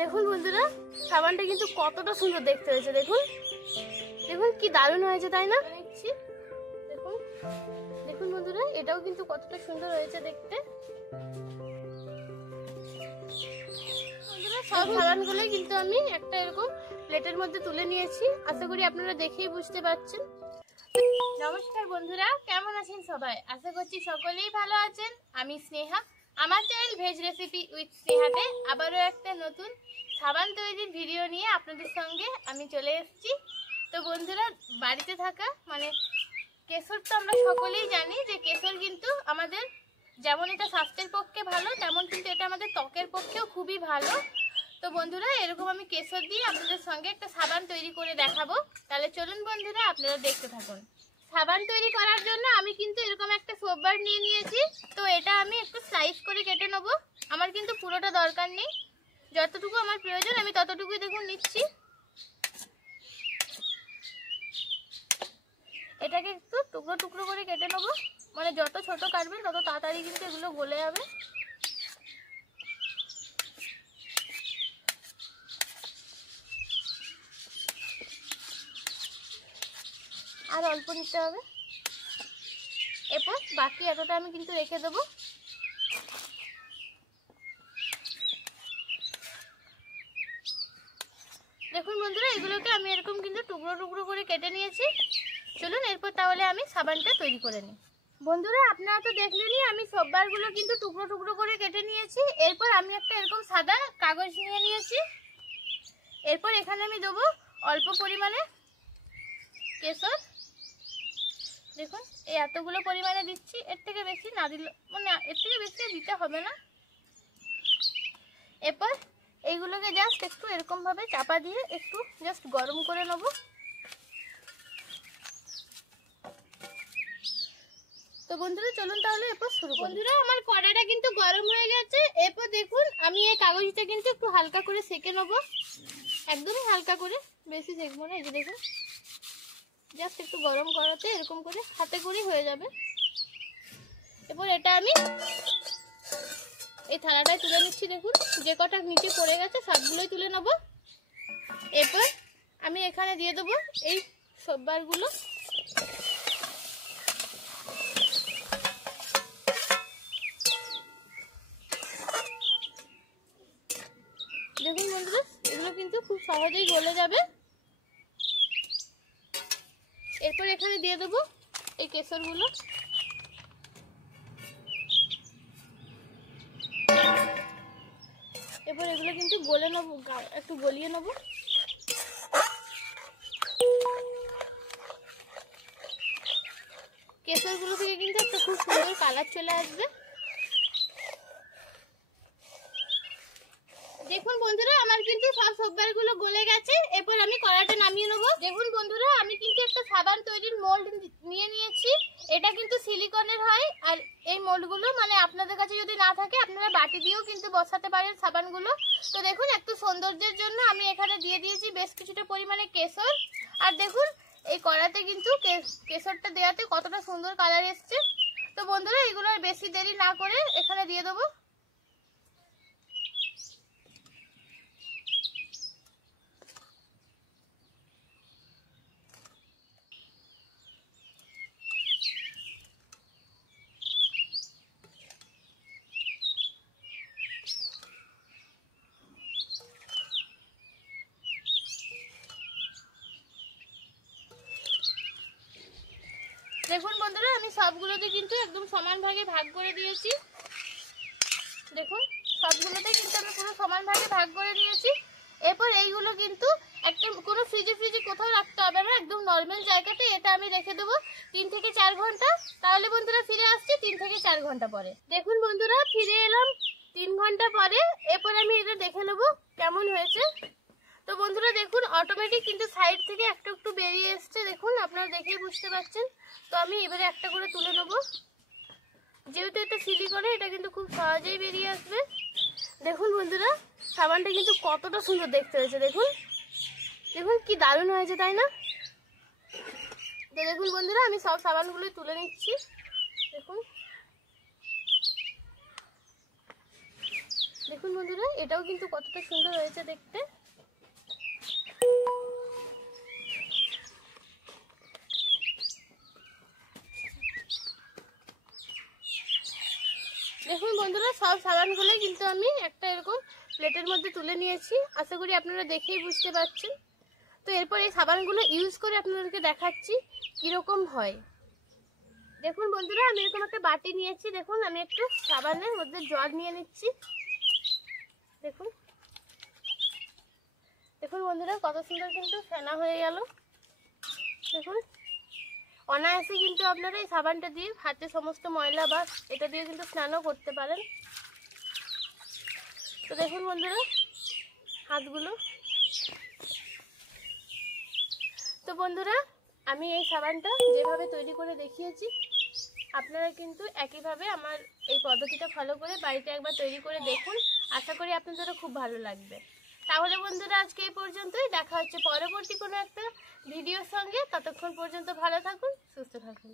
দেখুন বন্ধুরা, সাবানটা কিন্তু কতটা সুন্দর দেখতে হয়েছে। দেখুন দেখুন কি দারুণ হয়েছে, তাই না? দেখুন দেখুন বন্ধুরা, এটাও কিন্তু কতটা সুন্দর হয়েছে দেখতে। বন্ধুরা, সব সাবানগুলো কিন্তু আমি একটা এরকম প্লেটের মধ্যে তুলে নিয়েছি। আশা করি আপনারা দেখেই বুঝতে পারছেন। নমস্কার বন্ধুরা, কেমন আছেন সবাই? আশা করছি সকলেই ভালো আছেন। আমি স্নেহা, আমার চ্যানেল ভেজ রেসিপি উইথ স্নেহাতে আবারও একটা নতুন সাবান তৈরির ভিডিও নিয়ে আপনাদের সঙ্গে আমি চলে এসেছি। তো বন্ধুরা, বাড়িতে থাকা কেশর তো আমরা সকলেই জানি যে কেশর কিন্তু আমাদের যেমন এটা স্বাস্থ্যের পক্ষে ভালো, তেমন কিন্তু এটা আমাদের ত্বকের পক্ষেও খুবই ভালো। তো বন্ধুরা, এরকম আমি কেশর দিয়ে আপনাদের সঙ্গে একটা সাবান তৈরি করে দেখাবো। তাহলে চলুন বন্ধুরা, আপনারা দেখতে থাকুন। সাবান তৈরি করার জন্য আমি কিন্তু এরকম একটা সোপ বার নিয়ে নিয়েছি। তো এটা আমি একটু স্লাইস করে কেটে নেবো। আমার কিন্তু পুরোটা দরকার নেই, যতটুকু আমার প্রয়োজন আমি ততটুকুই দেখুন নিচ্ছি। এটাকে একটু টুকরো টুকরো করে কেটে নেবো, মানে যত ছোট কাটবেন তত তাড়াতাড়ি কিন্তু এগুলো গলে যাবে। আর অল্প নিতে হবে। এরপর বাকি এতটা আমি কিন্তু রেখে দেবো। দেখুন বন্ধুরা, এগুলোকে আমি এরকম কিন্তু টুকরো টুকরো করে কেটে নিয়েছি। চলুন এরপর তাহলে আমি সাবানটা তৈরি করে নিই। বন্ধুরা, আপনারা তো দেখলেনই আমি সববারগুলো কিন্তু টুকরো টুকরো করে কেটে নিয়েছি। এরপর আমি একটা এরকম সাদা কাগজ নিয়ে নিয়েছি। এরপর এখানে আমি দেবো অল্প পরিমাণে কেশর। দেখুন এই এতগুলো পরিমাণে দিচ্ছি, এর থেকে বেশি না দিলে এর থেকে বেশি দিতে হবে না। এরপর এইগুলোকে জাস্ট একটু এরকম ভাবে চাপা দিয়ে একটু জাস্ট গরম করে নেব। তো বন্ধুরা চলুন তাহলে এরপর শুরু করি। বন্ধুরা, আমার কড়াইটা কিন্তু গরম হয়ে গেছে। এরপর দেখুন আমি এই কাগজটা কিন্তু একটু হালকা করে সেঁকে নেব, একদমই হালকা করে, বেশি সেঁকবো না। এই যে দেখুন, জাস্ট একটু গরম করাতে এরকম করে হাতে করেই হয়ে যাবে। এরপর এটা আমি এই থালাটায় তুলে নিচ্ছি। দেখুন যে কটা নিচে পড়ে গেছে সবগুলোই তুলে নেব। এরপর আমি এখানে দিয়ে দেবো এই সববারগুলো। দেখুন বন্ধুরা, এগুলো কিন্তু খুব সহজেই গলে যাবে। এরপর এখানে দিয়ে দেবো এই কেশরগুলো। এরপর এগুলো কিন্তু গলে নেবো, একটু গলিয়ে নেবো। কেশরগুলো থেকে কিন্তু একটা খুব সুন্দর কালার চলে আসবে। দেখুন বন্ধুরা, আমার কিন্তু সব সববারগুলো গলে গেছে। এরপর আমি কড়াইটা নামিয়ে নেবো। দেখুন বন্ধুরা, আমি কিন্তু একটা সাবান তৈরির মোল্ড নিয়ে নিয়েছি। এটা কিন্তু সিলিকনের হয়। আর এই মোল্ডগুলো আপনাদের কাছে যদি না থাকে আপনারা বাটি দিয়েও কিন্তু বসাতে পারেন সাবানগুলো। তো দেখুন, একটু সৌন্দর্যের জন্য আমি এখানে দিয়ে দিয়েছি বেশ কিছুটা পরিমাণে কেশর। আর দেখুন এই কড়াতে কিন্তু কেশরটা দেওয়াতে কতটা সুন্দর কালার এসছে। তো বন্ধুরা, এগুলো আর বেশি দেরি না করে এখানে দিয়ে দেবো। দেখুন বন্ধুরা, আমি সবগুলোতে কিন্তু একদম সমান ভাগে ভাগ করে দিয়েছি। দেখুন সবগুলোতে কিন্তু আমি পুরো সমান ভাগে ভাগ করে দিয়েছি। এরপর এইগুলো কিন্তু একটা কোনো ফ্রিজে কোথাও রাখতে হবে না, একদম নর্মাল জায়গাতে এটা আমি রেখে দেবো 3 থেকে 4 ঘন্টা। তাহলে বন্ধুরা ফিরে আসছি 3 থেকে 4 ঘন্টা পরে। দেখুন বন্ধুরা, ফিরে এলাম 3 ঘন্টা পরে। এরপর আমি এটা দেখে নেবো কেমন হয়েছে। তো বন্ধুরা দেখুন, অটোমেটিক কিন্তু সাইড থেকে একটু একটু বেরিয়ে এসছে। দেখুন আপনারা দেখেই বুঝতে পারছেন। তো আমি এবারে একটা করে তুলে নেবো। যেহেতু এটা সিলিকনে, এটা কিন্তু খুব সহজেই বেরিয়ে আসবে। দেখুন বন্ধুরা, সাবানটা কিন্তু কতটা সুন্দর দেখতে হয়েছে। দেখুন দেখুন কি দারুণ হয়েছে, তাই না? তো দেখুন বন্ধুরা, আমি সব সাবানগুলোই তুলে নিচ্ছি। দেখুন দেখুন বন্ধুরা, এটাও কিন্তু কতটা সুন্দর হয়েছে দেখতে। দেখুন বন্ধুরা, সব সাবানগুলোই কিন্তু আমি একটা এরকম প্লেটের মধ্যে তুলে নিয়েছি। আশা করি আপনারা দেখেই বুঝতে পারছেন। তো এরপর এই সাবানগুলো ইউজ করে আপনাদেরকে দেখাচ্ছি কিরকম হয়। দেখুন বন্ধুরা, আমি এরকম একটা বাটি নিয়েছি। দেখুন, আমি একটু সাবানের মধ্যে জল নিয়ে নিচ্ছি। দেখুন দেখুন বন্ধুরা, কত সুন্দর কিন্তু ফেনা হয়ে গেল। দেখুন, অনায়াসে কিন্তু আপনারা এই সাবানটা দিয়ে হাতে সমস্ত ময়লা বা এটা দিয়ে কিন্তু স্নানও করতে পারেন। তো দেখুন বন্ধুরা, হাতগুলো। তো বন্ধুরা, আমি এই সাবানটা যেভাবে তৈরি করে দেখিয়েছি, আপনারা কিন্তু একইভাবে আমার এই পদ্ধতিটা ফলো করে বাড়িতে একবার তৈরি করে দেখুন। আশা করি আপনাদেরও খুব ভালো লাগবে। তাহলে বন্ধুরা, আজকে এই পর্যন্তই। দেখা হচ্ছে পরবর্তী কোনো একটা ভিডিওর সঙ্গে। ততক্ষণ পর্যন্ত ভালো থাকুন, সুস্থ থাকুন।